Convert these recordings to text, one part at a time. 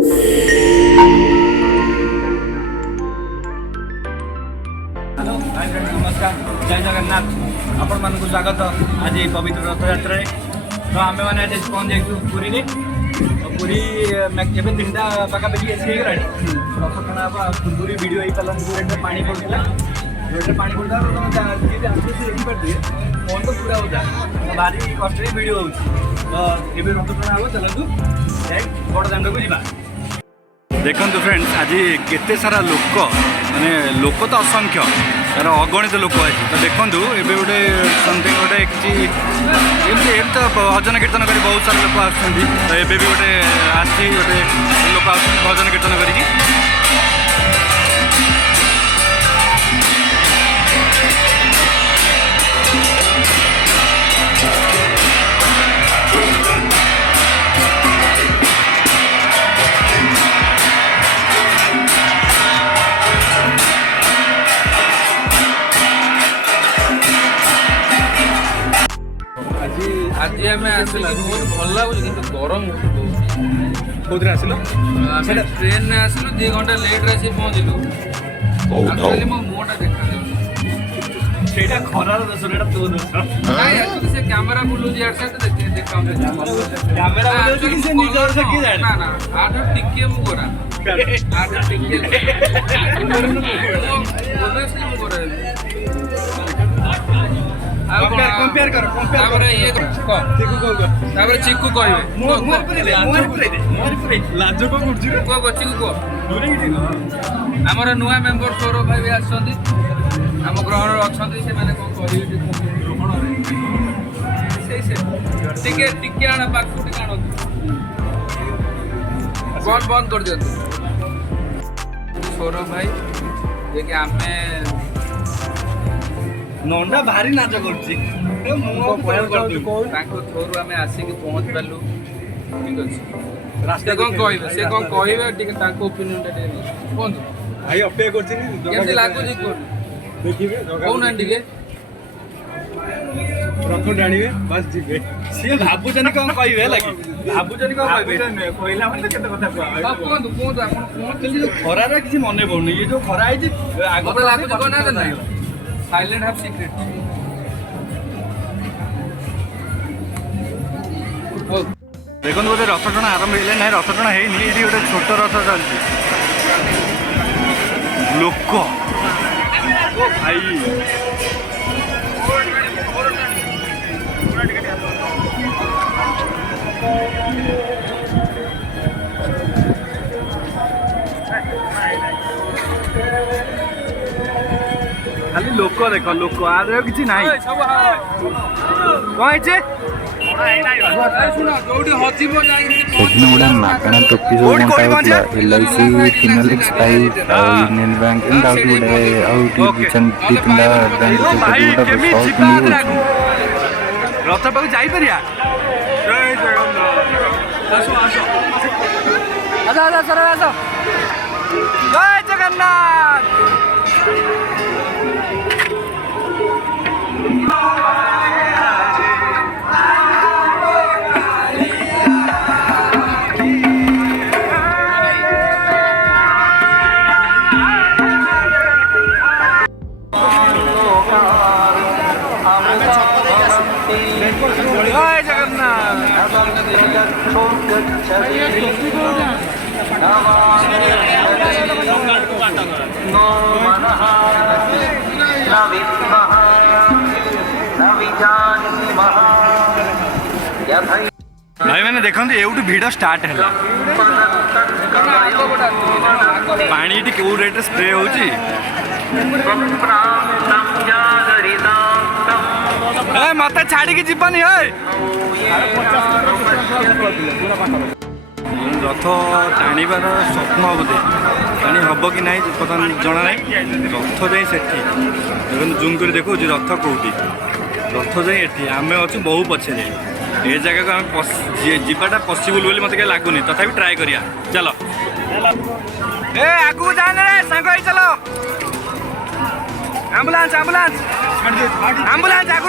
Hello hi friends, नमस्कार, जय जगन्नाथ। आपण मानक स्वागत आज पवित्र रथ यात्रा। तो आम मैंने आज पहुँच जाइए पुरी में। पुरी एवं 3टा पाखापाखि आसीगला रथ टणा पूर्व भिड हो पारा पानी पड़ता रोड पानी पड़ता देखिपारे फोन तो पूरा होता भारी कष्ट भिड हो रथ टणा हम चलतु बड़ दाण्ड को जा। देखु फ्रेंड्स आज केते सारा लोक माने लोक तो असंख्य तार अगणित लोक आज तो देखूँ एवं गोटे समथिंग गोटे किसी तो भजन कीर्तन कर बहुत सारा लोक आस तो ये भी गोटे आसी गोटे लोक आस भजन कीर्तन करी। आज आम आसिला बहुत भल लगुच कि गरम कौन आसिल ट्रेन में आसिलु 2 घंटा लेट रे पहुँचलु एक्चुअली मो मुहटा देखा सेटा खरार दोष एटा तो दोष नहीं एक्चुअली से कैमरा बुलु यार से देखे देखा कैमरा बोलते कि से निज और से की जाने ना ना आठ टिके मु गोरा आठ टिके ओबवियसली मु गोरा कंपेयर करो तापर ये चिकू तापर चिकू कहबे मोर पुरे लाजो को गुडजु को चिकू को हमर नुआ मेंबर सौरभ भाई भी आछंती हम ग्रहण अछंती से माने को कहबे ग्रहण रे से टिके आना बाकू टिके आना बंद कर दियो सौरभ भाई जे कि हमें नंडा भारी नाच करछि थोरू आम आसिक पहुँच पार्लु ठीक अच्छे रास्ता कौन कहबे से कौन कहबे टिके ताको ओपिनियन टे कहंतु भाई अपेक्षा करछि केमति लागु जी कोन देखिबे कौन टिके रथ डाणीबे बस जिबे से भाबुजनी कौन कहबे लागि भाबुजनी कौन कहबे पहिला माने केते कथा कहबे कहंतु आपण जो खरा रे किछि मने पड़ुनी ये जो खरा आइ आगो लागु जी कोन ना साइलेंट हैव सीक्रेट देखो गोटे रथ टणा आरंभ है ना रथ टणा है गोटे छोट रथ चलती लोक भाई खाली लोक देख लोक आर किसी ना कौन ସେଦିନ ଗୁଡ଼ା ମାଗଣା ଟୋପି ସବୁ ବଣ୍ଟା ହେଉଥିଲା LIC ଫିନୋଲେକ୍ସ ପାଇପ୍ ଆଉ ୟୁନିୟନ ବ୍ୟାଙ୍କ ଏମିତି ଆଉ ଗୋଟେ ଆଉ ଦୁଇ ତିନିଟା ବ୍ୟାଙ୍କ ରଥ ପାଖକୁ ଯାଇପାରିବା ଜୟ ଜଗନ୍ନାଥ। जय जगन्नाथ। भाई मैंने देखते एवं भिड़ स्टार्ट है पानी कौ रेट स्प्रे हो मत छाड़ी जीवन रथ टाणीबार स्वप्न बोधे टाणी हम कि ना बर्तमान जना ना रथ जाए से जूम कर देखो रथ कौटी रथ जाए आम अच्छे बहु पछे ए जगह को आम जीवाटा पसिबल बोली मत लगुनि तथापि ट्राए करिया चलो ए आगु जाने रे संग ही चलो एम्बुलेंस एम्बुलेंस एम्बुलेंस आगु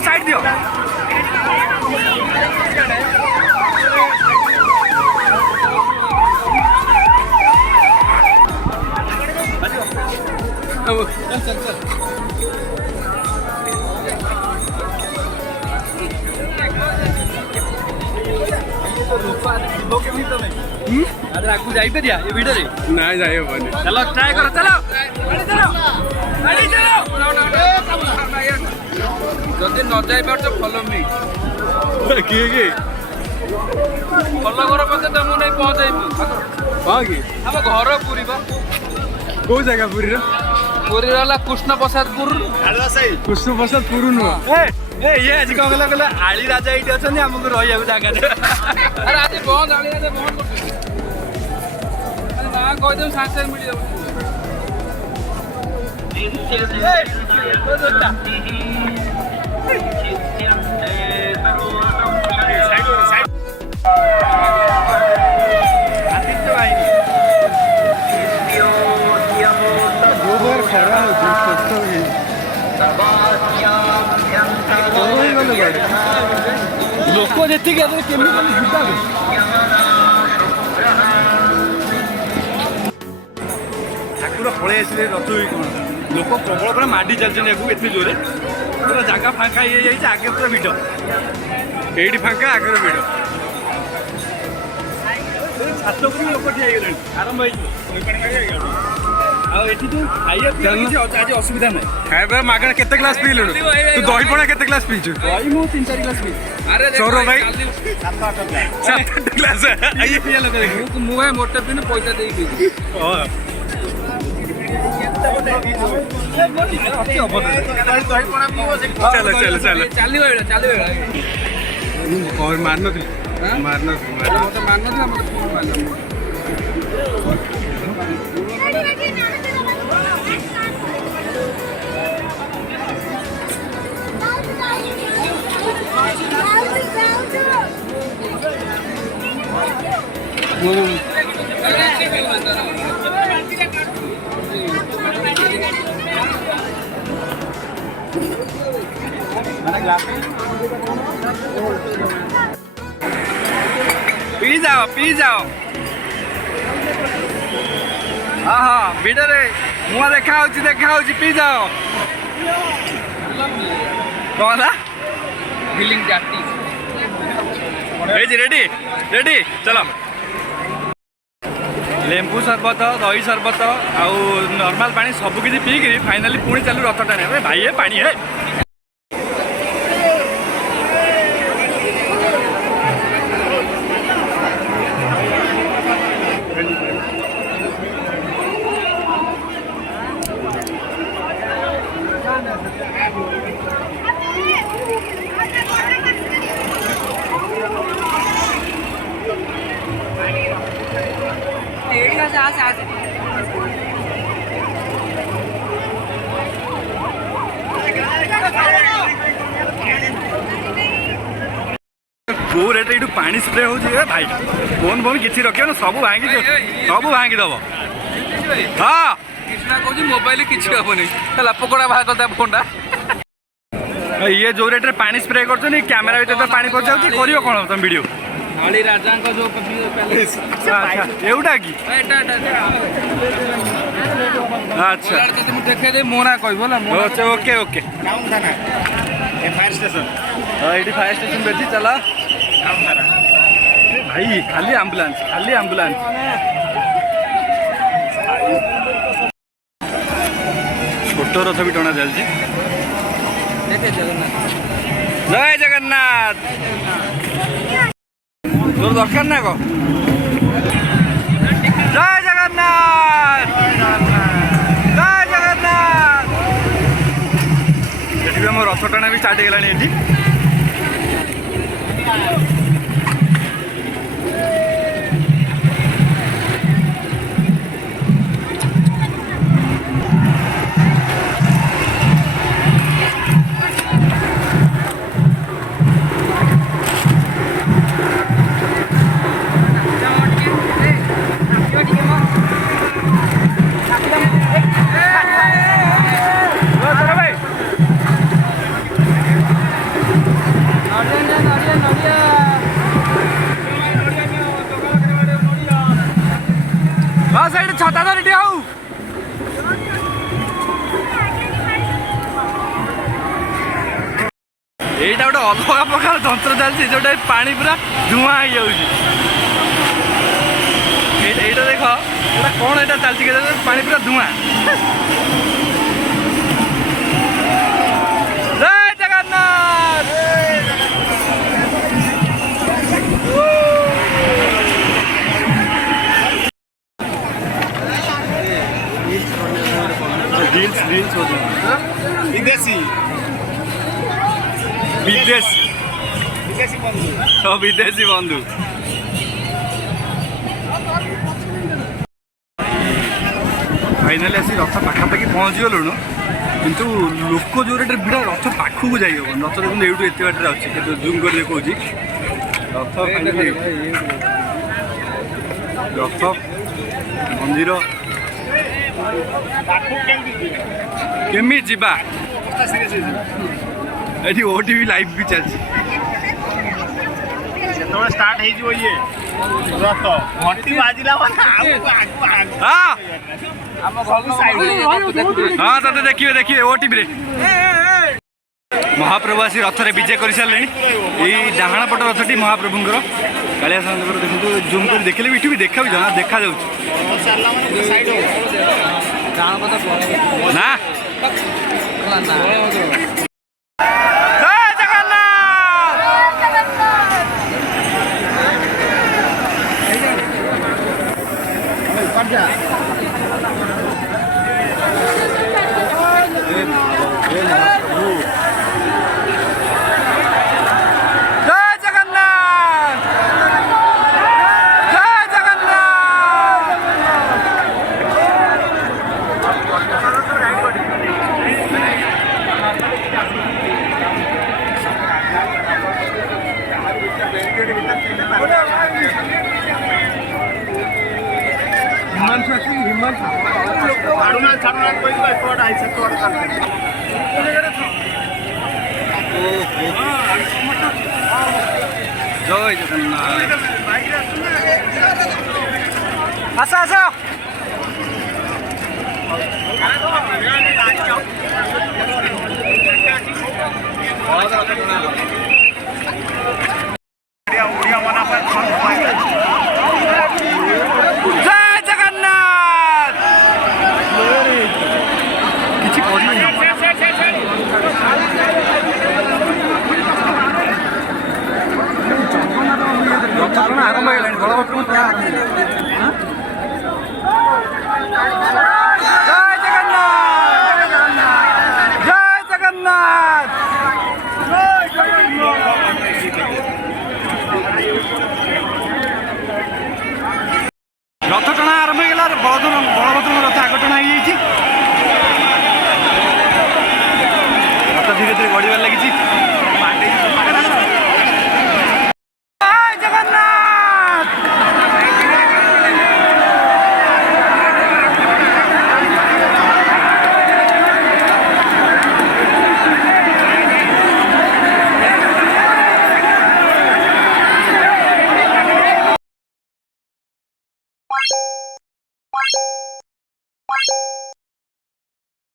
साइड दियो ତମେ ଆଗକୁ ଯାଇପାରିବା ଏ ଭିଡରେ? ନାଇଁ ଯାଇ ହବନି। ଚାଲ ଟ୍ରାଏ କର, ଚାଲ ଯଦି ନ ଯାଇପାରୁଛ ଫଲୋ ମି। କିଏ କିଏ ଫଲୋ କର ମତେ, ତମକୁ ନେଇ ପହଞ୍ଚେଇବୁ। ହଁ କି? ଆମ ଘର ପୁରୀ ବା। କୋଉ ଜାଗା ପୁରୀର? ପୁରୀର ହେଲା କୃଷ୍ଣ ପ୍ରସାଦପୁର। କୃଷ୍ଣ ପ୍ରସାଦ ପୁର ନୁହଁ। ଇଏ ଆଜି କଣ କଲା କହିଲା ଆଳି ରାଜା ଏଇଠି ଅଛନ୍ତି, ଆମକୁ ରହିବାକୁ ଜାଗା ଦେ। ଆରେ ଆଜି ବନ୍ଦ, ଆଳି ରାଜା ବନ୍ଦ କରୁଛନ୍ତି। ନା କହିଦେବୁ ସାଙ୍ଗେ ସାଙ୍ଗେ ମିଳିଯାଉଛି। ଲୋକ ଯେତିକି କେମିତି ଯିବା ଠାକୁର ପଳେଇ ଆସିଲେ ରଥ ହୋଇ କଣ ଲୋକ ପ୍ରବଳ ପୁରା ମାଡ଼ି ଚାଲିଛନ୍ତି ଆଗକୁ ଏତେ ଜୋରେ ପୁରା ଜାଗା ଫାଙ୍କା ହେଇଯାଇଛି ଆଗେ ପୁରା ଭିଡ଼ ଏଇଠି ଫାଙ୍କା ଆଗରେ ଭିଡ଼ ଛାତ ଉପରେ ଲୋକ ଠିଆ ହେଇଗଲେଣି ଆରମ୍ଭ ହେଇଯିବ ଆଉ ଏଠି ଯୋଉ ଖାଇବା ପିଇବା କିଛି ଆଜି ଅସୁବିଧା ନାହିଁ ଖାଇବା ମାଗଣା କେତେ ଗ୍ଲାସ୍ ପିଇଲୁଣୁ ତୁ ଦହି ପଣା କେତେ ଗ୍ଲାସ୍ ପିଇଛୁ ଦହି ମୁଁ 3-4 ଗ୍ଲାସ୍ ପିଇଛି ସୌରଭ ଭାଇ 7-8 ଗ୍ଲାସ୍ ଇଏ ପିଇବା ଲୋକ ଦେଖ ମୁଁ ଭାଇ ମୋଟେ ପିଇନି ପଇସା ଦେଇ ପିଇଛି ଚାଲିବ ମାରିନଥିଲି ମତେ ମାନନଥିଲା ମତେ पी जाओ हाँ भिडरे मुह देखा पी जाओ कौन फीलिंग जाती रेडी रेडी चलो लेंबू सरबत दही सरबत आउ नॉर्मल पानी सब किसी पीक फाइनाली पुणी चलू रथ टाणी भाई है पानी है जो रेट ये पानी स्प्रे हो भाई फोन फोन किसी रखियो ना सब भांगी दब हाँ कृष्णा कहूँ मोबाइल किसी हेनी पकोड़ा बाहर करता फोन ये जो रेट रे पानी स्प्रे कर कैमेरा भर पानी पचाऊ करियो कौन तुम वीडियो अली राजा जो एवटा कि अच्छा देखे मोना कह ओके ओके फायर स्टेशन बेची चला भाई खाली एम्बुलेंस छोट रथ भी टणा चलती जय जगन्नाथ তোর দরকার না গো জয় জগন্নাথ জয় জগন্নাথ এটি আমার রথ টানা भी স্টার্ট ହେଇଗଲାଣି এটি छता धरी टे हूँ यहीटा गोटे अलग प्रकार जंत्र चलती जो पानी पूरा धुआं हो कौन एटा चलती के पानी पूरा धुआं जय जगन्नाथ रील्स हो विदेशी विदेशी बंधु फाइनाली आसी रथ पाखापाखि पहुँची गलुणु किंतु लोक जो रेट भिड़ रथ पाखक जाई हम रथ देखते यूँ एत बाटर अच्छे जूम कर देखा रथ फाइनाली रथ मंदिर केमी जीवा ये ओटीवी लाइव भी चलती स्टार्ट हो ये रथ घंटी बाजिला हाँ हाँ ते देखिए देखिए ओटीवी रे महाप्रभु आसी रथरे विजय कर सारे यही डाहाण पट रथटी महाप्रभुंर कालिया सागर देखो जूम कर देखले भी भी देखा भी जाना देखा जा ना जय जगन्नाथ आसा आसा जय जगन्नाथ किसी आरंभ जय जगन्नाथ जय जगन्नाथ रथ टଣା आरंभ हो बलभद्र रथ आग टଣା हो